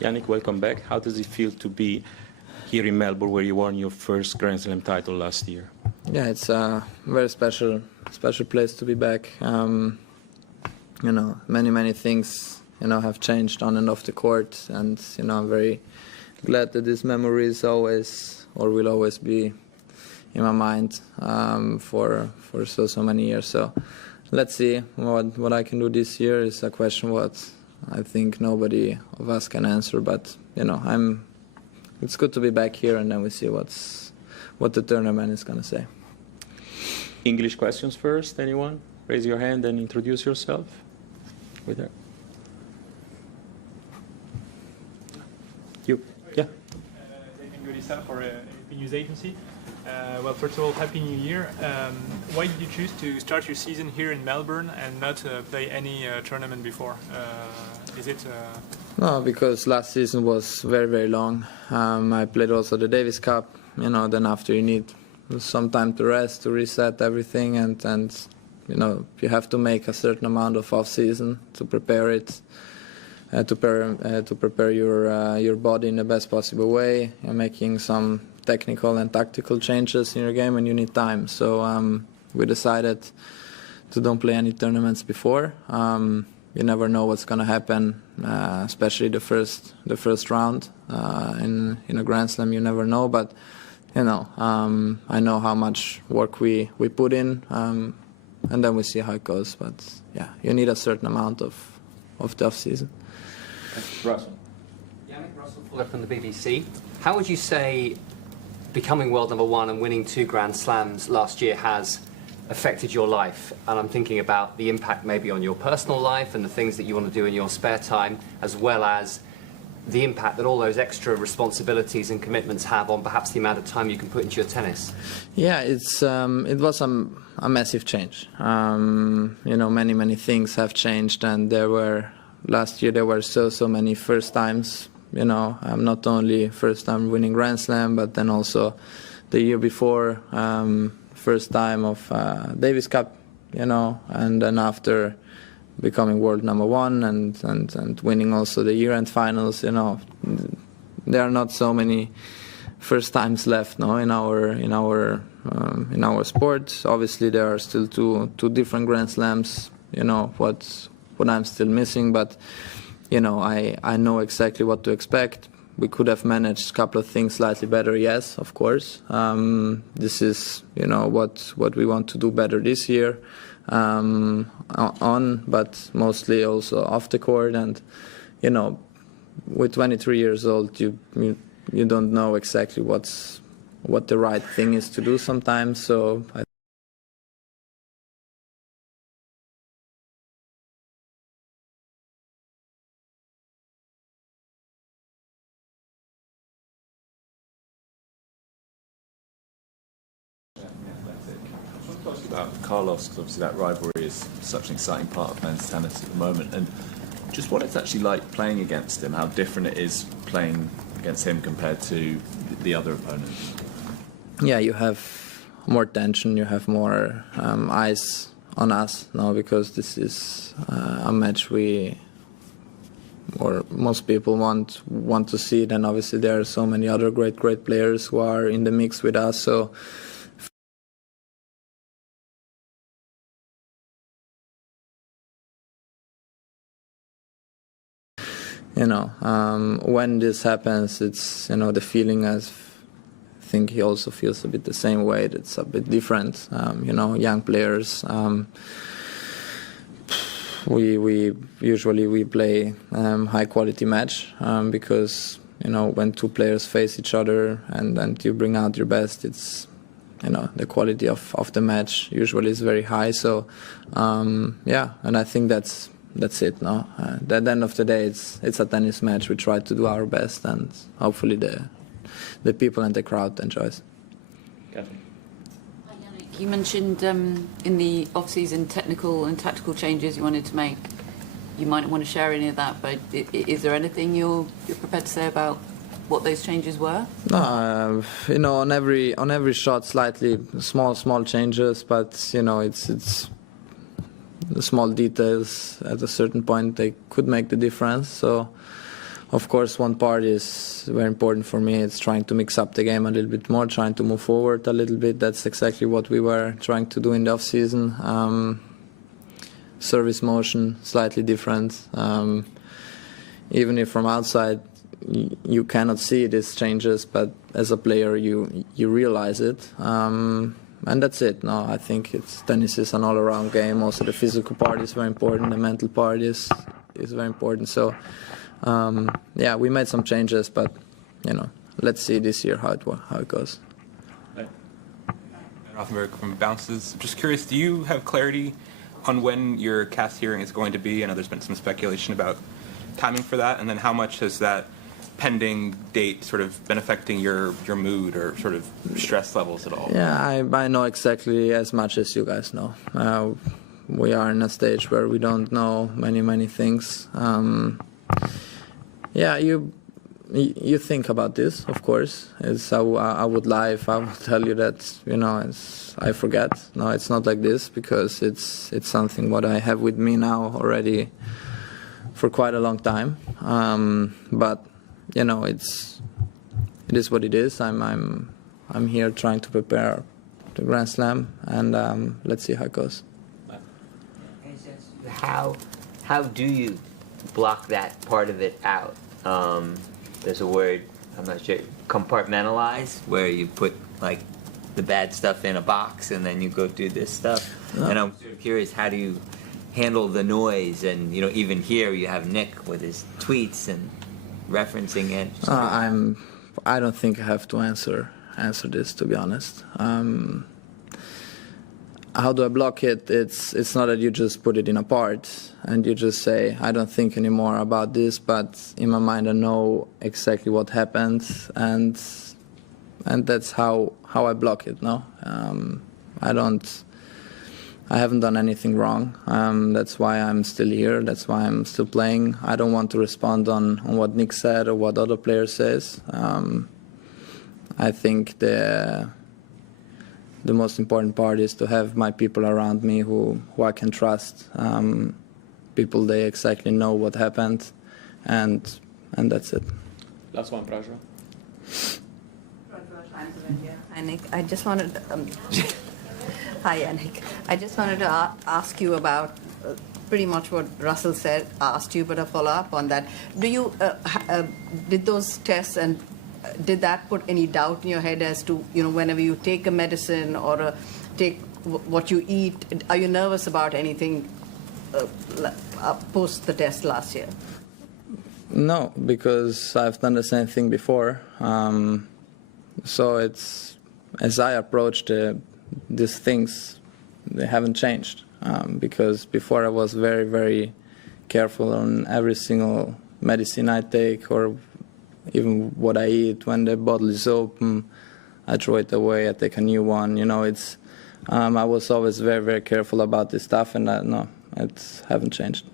Jannik, welcome back. How does it feel to be here in Melbourne, where you won your first Grand Slam title last year? Yeah, it's a very special place to be back. You know, many things, you know, have changed on and off the court, and you know, I'm very glad that this memory is always, or will always be, in my mind for so many years. So let's see what I can do this year. Is a question what I think nobody of us can answer, but you know, it's good to be back here, and then we see what the tournament is going to say. English questions first. Anyone? Raise your hand and introduce yourself. With her. You. Yeah. David for a news agency. Well, first of all, Happy New Year. Why did you choose to start your season here in Melbourne and not play any tournament before? Is it? No, because last season was very long. I played also the Davis Cup. You know, then after you need some time to rest, to reset everything, and you know, you have to make a certain amount of off-season to prepare it, to prepare your body in the best possible way. You're making some technical and tactical changes in your game, and you need time. So we decided to don't play any tournaments before. You never know what's going to happen, especially the first round in a Grand Slam. You never know, but you know, I know how much work we put in. And then we see how it goes. But yeah, you need a certain amount of the off-season. Russell. Jannik, Russell Fuller from the BBC. How would you say becoming world #1 and winning 2 Grand Slams last year has affected your life? And I'm thinking about the impact maybe on your personal life and the things that you want to do in your spare time, as well as the impact that all those extra responsibilities and commitments have on perhaps the amount of time you can put into your tennis. Yeah, it was a massive change. You know, many things have changed, and last year there were so many first times. You know, not only first time winning Grand Slam, but then also the year before, first time of Davis Cup. You know, and then after becoming world #1 and winning also the year-end finals. You know, there are not so many first times left, no, in our sport. Obviously, there are still two different Grand Slams. You know what I'm still missing, but you know, I know exactly what to expect. We could have managed a couple of things slightly better, yes, of course. This is, you know, what we want to do better this year. But mostly also off the court, and you know, with 23 years old, you don't know exactly what the right thing is to do sometimes. So about Carlos, because obviously that rivalry is such an exciting part of men's tennis at the moment, and just what it's actually like playing against him, how different it is playing against him compared to the other opponents. Yeah, you have more tension, you have more eyes on us now, because this is a match or most people want to see it, and obviously there are so many other great players who are in the mix with us. So you know, when this happens, it's, you know, the feeling, as I think he also feels a bit the same way. It's a bit different. You know, young players. We usually play high quality match because, you know, when two players face each other and you bring out your best, it's, you know, the quality of the match usually is very high. So yeah, and I think that's it. No, at the end of the day, it's a tennis match. We try to do our best, and hopefully the people and the crowd enjoys. You mentioned in the off-season technical and tactical changes you wanted to make. You might not want to share any of that, but is there anything you're prepared to say about what those changes were? No, you know, on every shot, slightly small changes, but you know, it's the small details. At a certain point, they could make the difference. So Of course, one part is very important for me. It's trying to mix up the game a little bit more, trying to move forward a little bit. That's exactly what we were trying to do in the off-season. Service motion, slightly different. Even if from outside you cannot see these changes, but as a player you realize it. And that's it. No, I think tennis is an all-around game. Also, the physical part is very important. The mental part is very important. So. Yeah, we made some changes, but let's see this year how it goes. Rothenberg from Bounces. Just curious, do you have clarity on when your cast hearing is going to be? I know there's been some speculation about timing for that, and then how much has that pending date sort of been affecting your mood or sort of stress levels at all? Yeah, I know exactly as much as you guys know. We are in a stage where we don't know many things. Yeah, you think about this, of course. I would lie if I would tell you that I forget. No, it's not like this, because it's something what I have with me now already for quite a long time. But it is what it is. I'm here trying to prepare the Grand Slam, and let's see how it goes. How do you block that part of it out? There's a word, I'm not sure, compartmentalize, where you put like the bad stuff in a box and then you go do this stuff. And I'm sort of curious, how do you handle the noise? And even here you have Nick with his tweets and referencing it. I don't think I have to answer this, to be honest. How do I block it? It's not that you just put it in a part and you just say, I don't think anymore about this, but in my mind I know exactly what happened, and that's how I block it. No, I haven't done anything wrong. That's why I'm still here. That's why I'm still playing. I don't want to respond on what Nick said or what other player says. I think the most important part is to have my people around me who I can trust. People, they exactly know what happened, and that's it. Last one, Prajwa. Hi, Nick. I just wanted. Hi, Jannik. I just wanted to ask you about pretty much what Russell asked you, but a follow-up on that. Do you did those tests, and did that put any doubt in your head as to whenever you take a medicine or take what you eat, are you nervous about anything post the test last year? No, because I've done the same thing before. So it's, as I approach these things, they haven't changed. Because before I was very, very careful on every single medicine I take, or even what I eat. When the bottle is open, I throw it away, I take a new one. I was always very, very careful about this stuff, and no, it haven't changed.